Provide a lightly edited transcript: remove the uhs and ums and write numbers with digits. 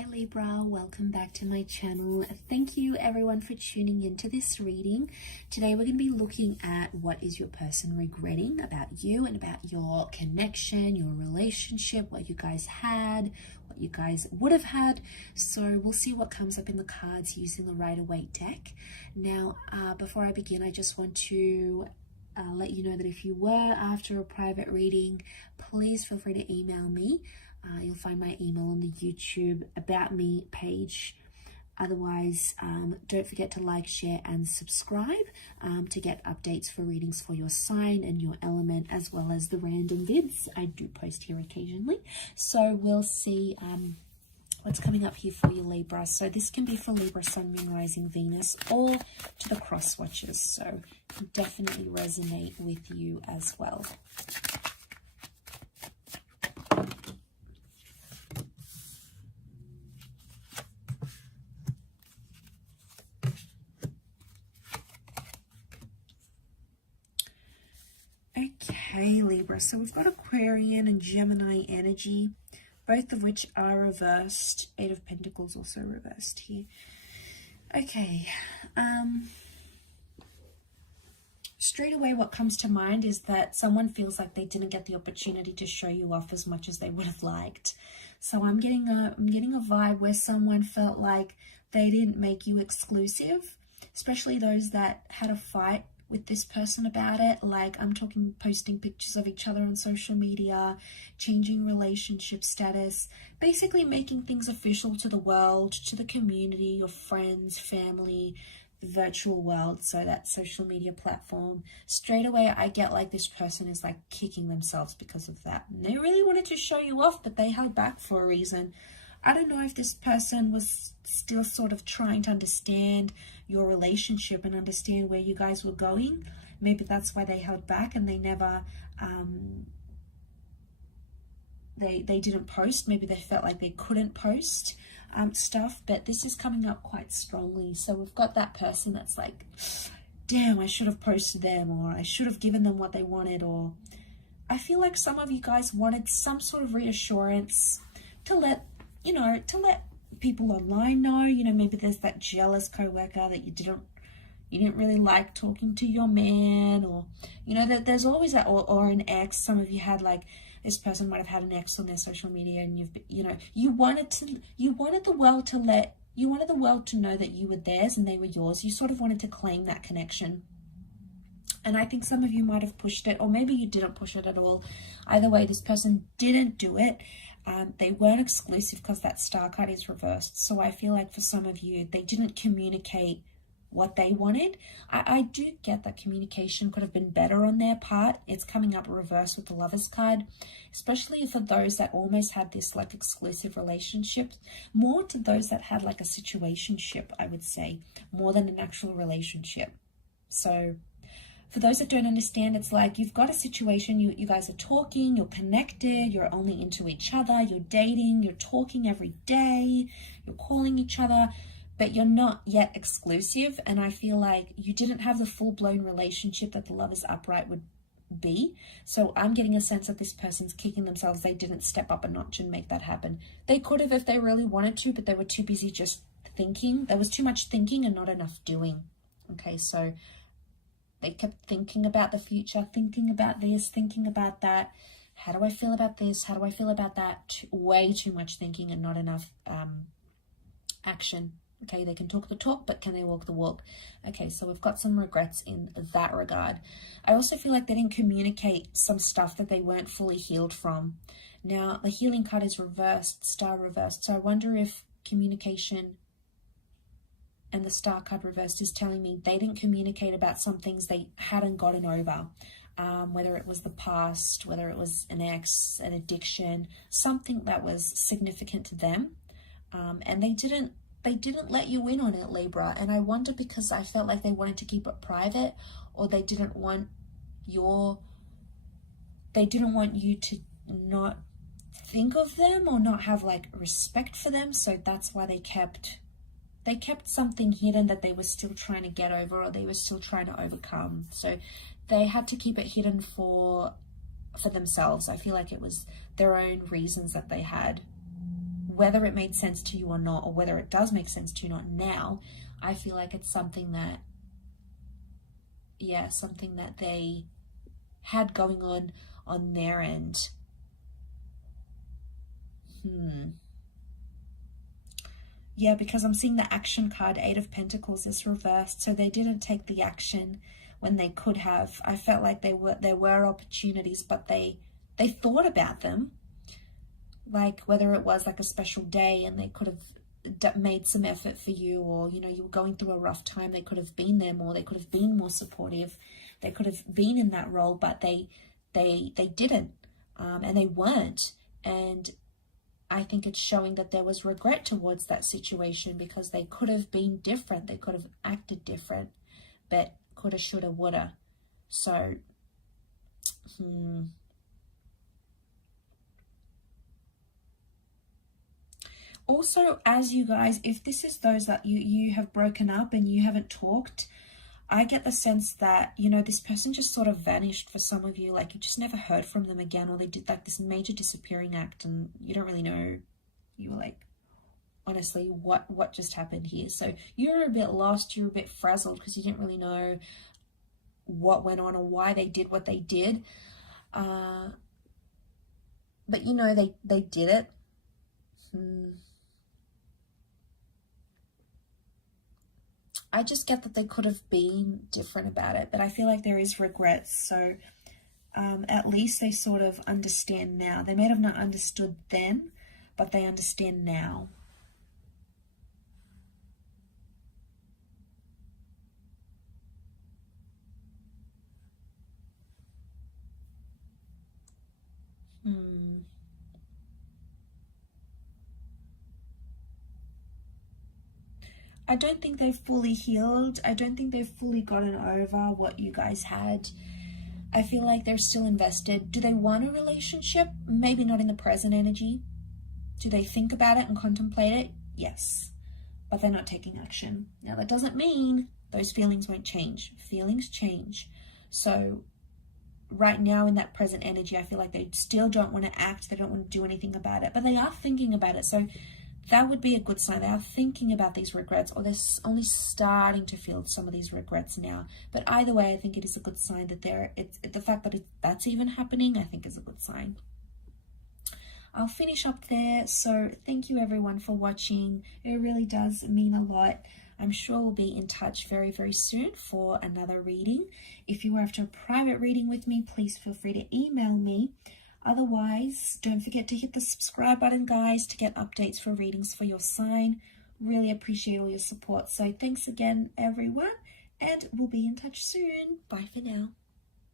Hi Libra, welcome back to my channel. Thank you everyone for tuning into this reading. Today we're going to be looking at what is your person regretting about you and about your connection, your relationship, what you guys had, what you guys would have had. So we'll see what comes up in the cards using the Rider-Waite deck. Now, before I begin, I just want to let you know that if you were after a private reading, please feel free to email me. You'll find my email on the YouTube About Me page. Otherwise, don't forget to like, share, and subscribe to get updates for readings for your sign and your element, as well as the random vids I do post here occasionally. So we'll see what's coming up here for you, Libra. So this can be for Libra, Sun, Moon, Rising, Venus, or to the cross watchers. So definitely resonate with you as well. Okay, Libra, so we've got Aquarian and Gemini energy, both of which are reversed. Eight of Pentacles also reversed here. Okay, straight away what comes to mind is that someone feels like they didn't get the opportunity to show you off as much as they would have liked. So I'm getting a vibe where someone felt like they didn't make you exclusive, especially those that had a fight with this person about it. Like, I'm talking posting pictures of each other on social media, changing relationship status, basically making things official to the world, to the community, your friends, family, the virtual world, so that social media platform. Straight away I get like this person is like kicking themselves because of that. And they really wanted to show you off, but they held back for a reason. I don't know if this person was still sort of trying to understand your relationship and understand where you guys were going. Maybe that's why they held back and they never, they didn't post. Maybe they felt like they couldn't post stuff, but this is coming up quite strongly. So we've got that person that's like, damn, I should have posted them, or I should have given them what they wanted, or I feel like some of you guys wanted some sort of reassurance to let people online know, maybe there's that jealous coworker that you didn't really like talking to your man, or that there's always that, or an ex. Some of you had, like, this person might have had an ex on their social media, and you wanted the world to know that you were theirs and they were yours. You sort of wanted to claim that connection. And I think some of you might have pushed it, or maybe you didn't push it at all. Either way, this person didn't do it. They weren't exclusive because that star card is reversed. So I feel like for some of you, they didn't communicate what they wanted. I do get that communication could have been better on their part. It's coming up reverse with the Lovers card, especially for those that almost had this like exclusive relationship, more to those that had like a situationship, I would say, more than an actual relationship. So for those that don't understand, it's like you've got a situation, you guys are talking, you're connected, you're only into each other, you're dating, you're talking every day, you're calling each other, but you're not yet exclusive. And I feel like you didn't have the full-blown relationship that the Lovers upright would be. So I'm getting a sense that this person's kicking themselves. They didn't step up a notch and make that happen. They could have if they really wanted to, but they were too busy just thinking. There was too much thinking and not enough doing. Okay, so they kept thinking about the future, thinking about this, thinking about that. How do I feel about this? How do I feel about that? Way too much thinking and not enough action. Okay, they can talk the talk, but can they walk the walk? Okay, so we've got some regrets in that regard. I also feel like they didn't communicate some stuff that they weren't fully healed from. Now, the healing card is reversed, star reversed. So I wonder if communication and the star card reversed is telling me they didn't communicate about some things they hadn't gotten over, whether it was the past, whether it was an ex, an addiction, something that was significant to them, and they didn't let you in on it, Libra. And I wonder because I felt like they wanted to keep it private, or they didn't want you to not think of them or not have like respect for them. So that's why they kept something hidden that they were still trying to get over, or they were still trying to overcome. So they had to keep it hidden for themselves. I feel like it was their own reasons that they had whether it made sense to you or not, or whether it does make sense to you or not now, I feel like it's something that, yeah, something that they had going on their end. Yeah, because I'm seeing the action card, 8 of Pentacles, is reversed. So they didn't take the action when they could have. I felt like there were opportunities, but they thought about them. Like whether it was like a special day and they could have made some effort for you, or, you know, you were going through a rough time, they could have been there more, they could have been more supportive, they could have been in that role, but they didn't, and they weren't. And I think it's showing that there was regret towards that situation, because they could have been different, they could have acted different, but coulda, shoulda, woulda. So also, as you guys, if this is those that you have broken up and you haven't talked, I get the sense that, you know, this person just sort of vanished for some of you. Like you just never heard from them again, or they did like this major disappearing act and you don't really know. You were like, honestly, what just happened here? So you're a bit lost, you're a bit frazzled, because you didn't really know what went on or why they did what they did. But you know, they did it. I just get that they could have been different about it, but I feel like there is regrets. So at least they sort of understand now. They may have not understood then, but they understand now. I don't think they've fully healed. I don't think they've fully gotten over what you guys had. I feel like they're still invested. Do they want a relationship? Maybe not in the present energy. Do they think about it and contemplate it? Yes. But they're not taking action. Now, that doesn't mean those feelings won't change. Feelings change. So right now in that present energy, I feel like they still don't want to act. They don't want to do anything about it. But they are thinking about it. So that would be a good sign. They are thinking about these regrets, or they're only starting to feel some of these regrets now. But either way, I think it is a good sign that the fact that that's even happening, I think is a good sign. I'll finish up there. So thank you everyone for watching. It really does mean a lot. I'm sure we'll be in touch very, very soon for another reading. If you are after a private reading with me, please feel free to email me. Otherwise, don't forget to hit the subscribe button, guys, to get updates for readings for your sign. Really appreciate all your support. So thanks again, everyone, and we'll be in touch soon. Bye for now.